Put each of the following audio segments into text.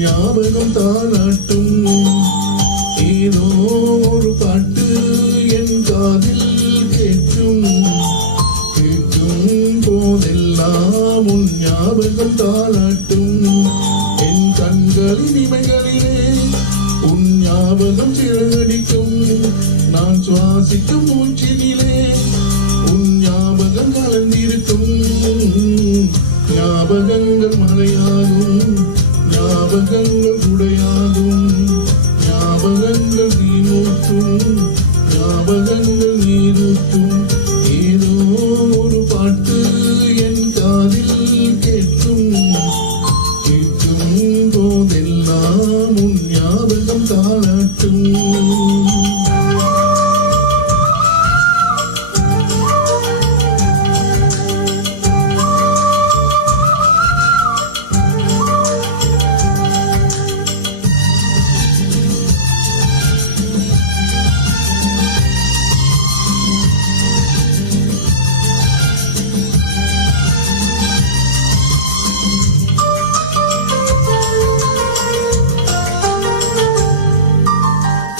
ஞாபகம் தானாட்டும். ஏதோ ஒரு பாட்டு என் காதில் கேட்கும். கேட்கும் போதெல்லாம் உன் ஞாபகம் தானாட்டும். என் கண்களின் இமைகளிலே உன் ஞாபகம் சிறகடிக்கும். நான் சுவாசிக்கும் மூச்சினிலே உன் ஞாபகம் கலந்திருக்கும். ஞாபகங்கள் மழையாகும், ஞாபகங்கள் குடையாகும். ஞாபகங்கள் நீரூற்றும், ஞாபகங்கள் நீரூற்றும். ஏதோ ஒரு பாட்டு என் காதில் கேட்கும். கேட்கும் போதெல்லாம் உன் ஞாபகம் தாளாட்டும்.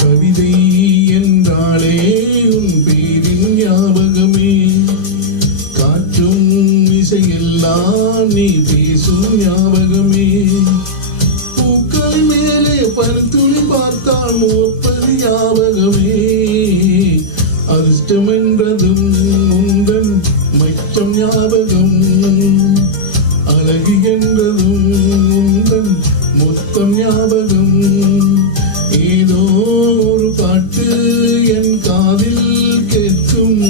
கவிதை என்றாலே உன் பேரின் ஞாபகமே. காற்றும் இசையெல்லாம் நீ பேசும் ஞாபகமே. பூக்கள் மேலே பருத்துளி பார்த்தால் முகப்பது ஞாபகமே. அதிர்ஷ்டம் என்றதும் உந்தன் மச்சம் ஞாபகம். அழகு என்றதும் உந்தன் மொத்தம் ஞாபகம். ஏதோ ஒரு பாட்டு என் காதில் கேட்கும்.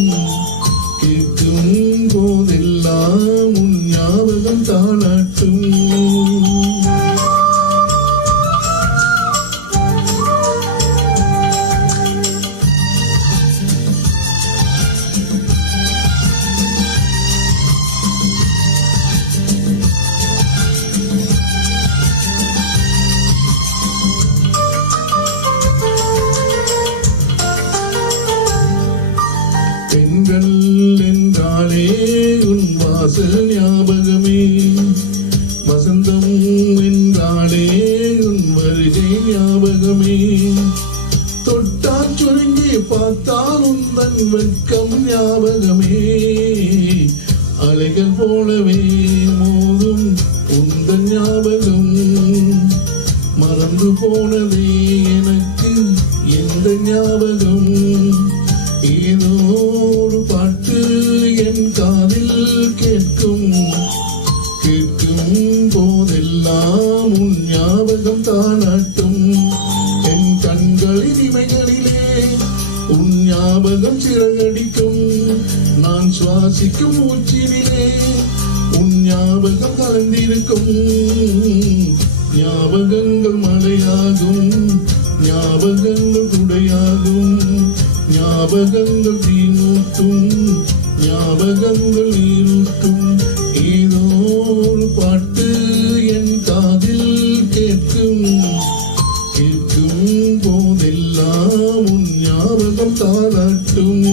கேட்கும் போதெல்லாம் உன் ஞாபகம் தாளாட்டும். பெண்கள் என்றாலே உன் வாசல் ஞாபகமே. வசந்தம் என்றாலே உன் வருகை ஞாபகமே. தொட்டால் சுருங்கி பார்த்தால் உந்தன் வெட்கம் ஞாபகமே. அலைகள் போலவே மோதும் உந்தன் ஞாபகம். மறந்து போனதே எனக்கு எந்த ஞாபகம். ஏதோ ஒரு பாட்டு என் காதில் கேட்கும். கேட்கும் போதெல்லாம் உன் ஞாபகம் தானாட்டும். என் கண்களின் இமைகளிலே உன் ஞாபகம் சிறகடிக்கும். நான் சுவாசிக்கும் மூச்சினிலே உன் ஞாபகம் கலந்திருக்கும். ஞாபகங்கள் மழையாகும், ஞாபகங்கள் குடையாகும். ஞாபகங்கள் நீரூற்றும், ஞாபகங்கள் நீரூற்றும். ஏதோ ஒரு பாட்டு என் காதில் கேட்கும். கேட்கும் போதெல்லாம் உன் ஞாபகம் தாளாட்டும்.